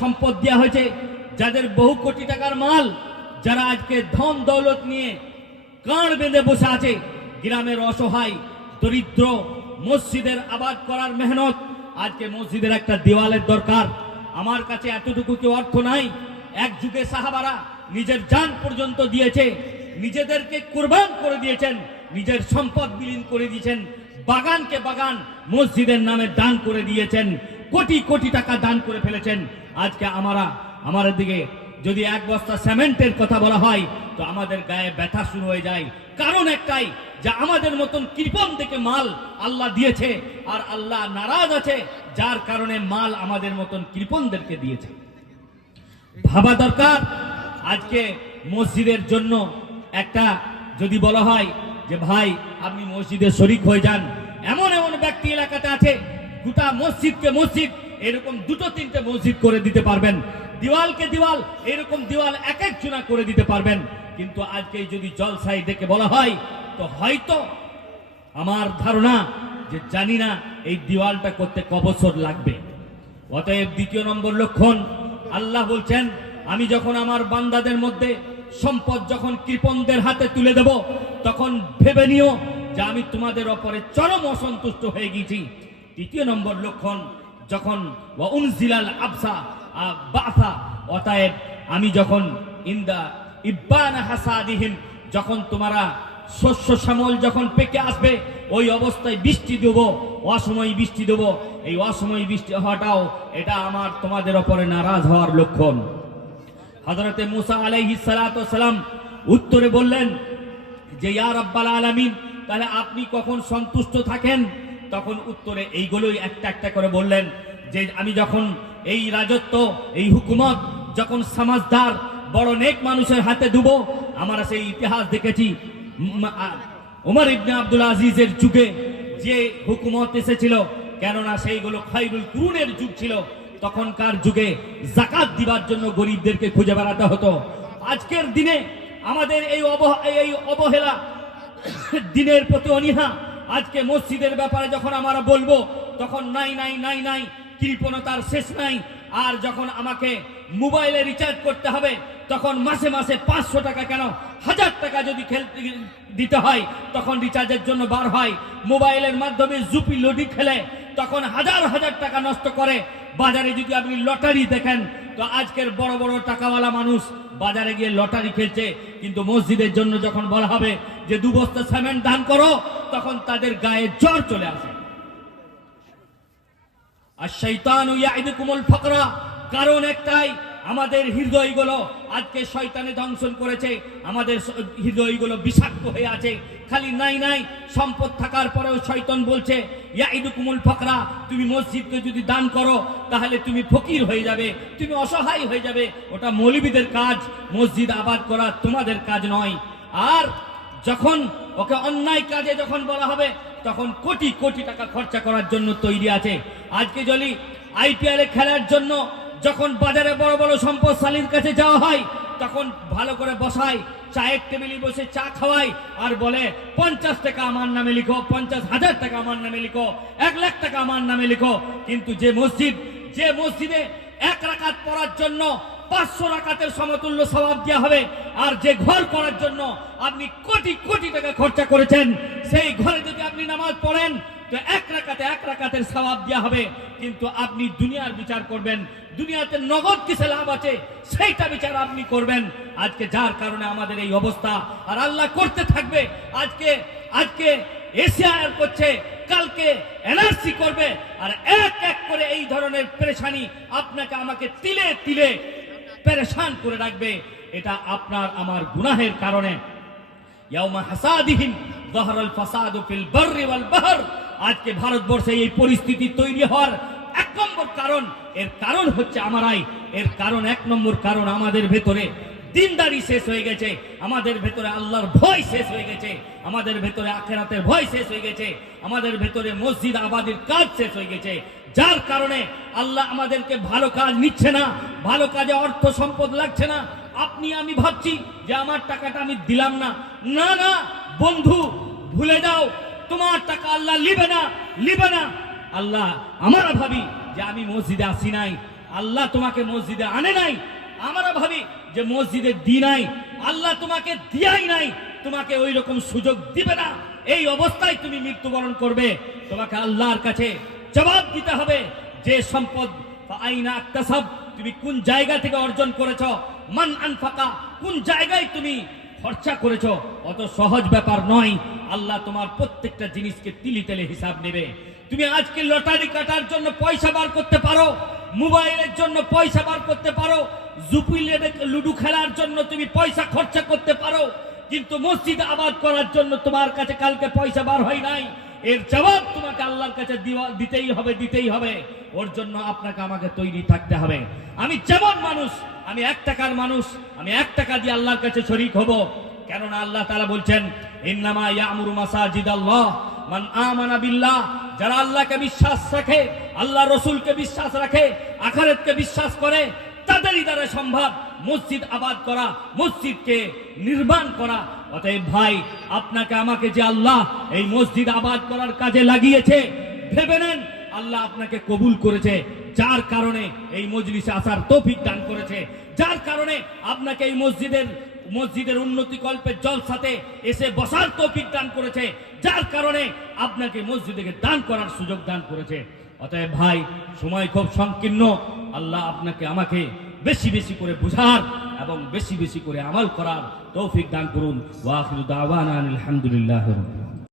সম্পদ দেওয়া হয়েছে, যাদের বহু কোটি টাকার মাল, যারা আজকে ধন দৌলত নিয়ে কাঁড় বেঁধে বসে আছে, গ্রামের অসহায় দরিদ্র মসজিদের আবাদ করার মেহনত। আজকে মসজিদের একটা দেওয়ালের দরকার। আমার কাছে এতটুকু কি অর্থ নাই? এক যুগে সাহাবারা নিজের জান পর্যন্ত দিয়েছে, নিজেদেরকে কুরবান করে দিয়েছেন, নিজের সম্পদ বিলীন করে দিয়েছেন, বাগানকে বাগান মসজিদের নামে দান করে দিয়েছেন, কোটি কোটি টাকা দান করে ফেলেছেন। আজকে আমাদের দিকে যদি এক বস্তা সিমেন্টের কথা বলা হয় তো আমাদের গায়ে ব্যথা শুরু হয়ে যায়। কারণ একটাই, যে আমাদের মতন কৃপণ থেকে মাল আল্লাহ দিয়েছে, আর আল্লাহ নারাজ আছে, যার কারণে মাল আমাদের মতন কৃপণদেরকে দিয়েছে। ভাবা দরকার। আজকে মসজিদের জন্য একটা যদি বলা হয় যে ভাই আপনি মসজিদে শরিক হয়ে যান, এমন এমন ব্যক্তি এলাকাতে আছে গোটা মসজিদকে মসজিদ এরকম দুটো তিনটে মসজিদ করে দিতে পারবেন, দেওয়ালকে দেওয়াল এরকম দেওয়াল এক এক জোড়া করে দিতে পারবেন। কিন্তু আজকে যদি জলসাই ডেকে বলা হয় তো হয়তো আমার ধারণা যে জানি না এই দেওয়ালটা করতে ক বছর লাগবে। অতএব দ্বিতীয় নম্বর লক্ষণ, আল্লাহ বলছেন আমি যখন আমার বান্দাদের মধ্যে সম্পদ যখন কৃপণদের হাতে তুলে দেব, তখন ভেবে নিও যে আমি তোমাদের ওপরে চরম অসন্তুষ্ট হয়ে গেছি। তৃতীয় নম্বর লক্ষণ, যখন ওয়াউনজিলাল আবসা বাসা, অতএব আমি যখন ইন্দা ইব্বানা হাসাদিহিম, যখন তোমরা শস্য শ্যামল যখন পেকে আসবে ওই অবস্থায় বৃষ্টি দেব, অসময় বৃষ্টি দেব। এই অসময় বৃষ্টি হওয়াটাও এটা আমার তোমাদের ওপরে নারাজ হওয়ার লক্ষণ। হযরতে মুসা আলাইহিস সালাতু ওয়াস সালাম উত্তরে বললেন যে ইয়া রাব্বাল আলামিন, তাহলে আপনি কখন সন্তুষ্ট থাকেন? তখন উত্তরে এইগুলোই একটা একটা করে বললেন যে আমি যখন এই রাজত্ব এই হুকুমত যখন সমাজদার বড় নেক মানুষের হাতে দেব। আমরা সেই ইতিহাস দেখেছি ওমর ইবনে আব্দুল আজিজের যুগে যে হুকুমত এসেছিল, কেননা সেইগুলো খায়রুল কুরুনের যুগ ছিল, তখনকার যুগে যাকাত দিবার জন্য গরিবদেরকে খুঁজে বেড়াতে হতো। আজকের দিনে আমাদের এই অবহেলা, দিনের প্রতি অনীহা, আজকে মসজিদের ব্যাপারে যখন আমরা বলবো তখন নাই নাই নাই নাই, কৃপণতার শেষ নাই। আর যখন আমাকে মোবাইলে রিচার্জ করতে হবে তখন মাসে মাসে 500 টাকা কেন 1000 টাকা যদি দিতে হয় তখন রিচার্জের জন্য বার হয়। মোবাইলের মাধ্যমে জুপি লুডি খেলে তখন হাজার হাজার টাকা নষ্ট করে। বাজারে যদি আপনি লটারি দেখেন তো আজকের বড় বড় টাকাওয়ালা মানুষ বাজারে গিয়ে লটারি খেলছে, কিন্তু মসজিদের জন্য যখন বলা হবে যে 2 বস্তা সিমেন্ট দান করো তখন তাদের গায়ে জ্বর চলে আসে। আর শয়তানু ইয়াইদুকুমুল ফাকরা, কারণ একটাই, আমাদের হৃদয়গুলো আজকে শয়তানে দংশন করেছে, আমাদের হৃদয়গুলো বিষাক্ত হয়ে আছে। খালি নাই নাই সম্পদ থাকার পরেও শয়তান বলছে ইয়াইদুকুমুল ফাকরা, তুমি মসজিদকে যদি দান করো তাহলে তুমি ফকির হয়ে যাবে, তুমি অসহায় হয়ে যাবে। ওটা মৌলবীদের কাজ, মসজিদ আবাদ করা তোমাদের কাজ নয়। আর যখন ওকে অন্যায় কাজে যখন বলা হবে তখন কোটি কোটি টাকা খরচা করার জন্য তৈরি আছে। আজকে যদি আইপিএল এ খেলার জন্য যখন বাজারে বড় বড় সম্পদশালীর কাছে যাওয়া হয় তখন ভালো করে বসায়, চায়ের টেবিলে বসে চা খাওয়ায় আর বলে 50 টাকা আমার নামে লিখো, 50,000 টাকা আমার নামে লিখো, 1 লাখ টাকা আমার নামে লিখো। কিন্তু যে মসজিদে 1 রাকাত পড়ার জন্য 500 রাকাতের সমতুল্য সওয়াব দেওয়া হবে, আর যে ঘর করার জন্য আপনি কোটি কোটি টাকা খরচা করেছেন সেই ঘরে যদি আপনি নামাজ পড়েন তো 1 রাকাতের সওয়াব দেওয়া হবে। কিন্তু আপনি দুনিয়ার বিচার করবেন, দুনিয়াতে নগদ কিসে লাভ আছে সেইটা বিচার আপনি করবেন। আজকে যার কারণে আমাদের এই অবস্থা, আর আল্লাহ করতে থাকবে। আজকে এশিয়ার করছে, কালকে এনআরসি করবে, আর এক এক করে এই ধরনের পেরেশানি আপনাকে আমাকে তিলে তিলে পেরেশান করে রাখবে। এটা আপনার আমার গুনাহের কারণে। ইয়াউমা হাসাদিহিম যাহরাল ফাসাদু ফিল বাররি ওয়াল বাহর, আজকে ভারতবর্ষে এই পরিস্থিতি তৈরি হওয়ার 1 নম্বর কারণ, এর কারণ হচ্ছে আমরাই। এর কারণ 1 নম্বর কারণ, আমাদের ভেতরে দিনদারি শেষ হয়ে গেছে, আমাদের ভেতরে আল্লাহর ভয় শেষ হয়ে গেছে, আমাদের ভেতরে আখিরাতের ভয় শেষ হয়ে গেছে, আমাদের ভেতরে মসজিদ আবাদের কাজ শেষ হয়ে গেছে। যার কারণে আল্লাহ আমাদেরকে ভালো কাজ নিচ্ছে না, ভালো কাজে অর্থ সম্পদ লাগছে না। আপনি আমি ভাবছি যে আমার টাকাটা আমি দিলাম না, না না বন্ধু, ভুলে যাও, তোমার টাকা আল্লাহ লিবে না। আল্লাহ, আমরা ভাবি যে আমি মসজিদে আসি নাই, আল্লাহ তোমাকে মসজিদে আনে নাই, আমরা ভাবি যে মসজিদে দি নাই, আল্লাহ তোমাকে দিয়াই নাই, তোমাকে ওই রকম সুযোগ দিবে না। এই অবস্থায় তুমি মৃত্যুবরণ করবে, তোমাকে আল্লাহর কাছে জবাব দিতে হবে যে সম্পদ আইনা আকতাসাব, তুমি কোন জায়গা থেকে অর্জন করেছো, মান আনফাকা, কোন জায়গায় তুমি খরচা করেছো। অত সহজ ব্যাপার নয়। আল্লাহ তোমার প্রত্যেকটা জিনিসকে তিলি তেলে হিসাব নেবে। তুমি আজকে লটারি কাটার জন্য পয়সা বার করতে পারো, মোবাইলের জন্য পয়সা বার করতে পারো, লুডু খেলার জন্য তুমি পয়সা খরচা করতে পারো, কিন্তু মসজিদ আবাদ করার জন্য তোমার কাছে কালকে পয়সা বার হয় নাই। এর জবাব তোমাকে আল্লাহর কাছে দিতেই হবে। ওর জন্য আপনাকে আমাকে তৈরি থাকতে হবে। আমি যেমন মানুষ, আমি 1 টাকার মানুষ, আমি 1 টাকা দিয়ে আল্লাহর কাছে শরীক হব। কেননা আল্লাহ তাআলা বলছেন, ইন্নামা ইয়ামুরু মাসাজিদাল্লাহ মান আমানা বিল্লাহ, যারা আল্লাহকে বিশ্বাস রাখে, আল্লাহ রসুলকে বিশ্বাস রাখে, আখিরাতকে বিশ্বাস করে, তাদেরই দ্বারা সম্ভব মসজিদ আবাদ করা, মসজিদকে নির্মাণ করা। অতএব ভাই, আপনাকে আমাকে যে আল্লাহ এই মসজিদ আবাদ করার কাজে লাগিয়েছে, ভেবে নেন আল্লাহ আপনাকে কবুল করেছে, যার কারণে এই মজলিসে আসার তৌফিক দান করেছে, যার কারণে আপনাকে এই মসজিদের উন্নতি কল্পের জলসাতে এসে বসার তৌফিক দান করেছে, যার কারণে আপনাকে মসজিদকে দান করার সুযোগ দান করেছে। অতএব ভাই, সময় খুব সংকীর্ণ। আল্লাহ আপনাকে আমাকে বেশি বেশি করে বুঝার এবং বেশি বেশি করে আমল করার তৌফিক দান করুন। ওয়া আখিরু দাওয়ানা আলহামদুলিল্লাহ।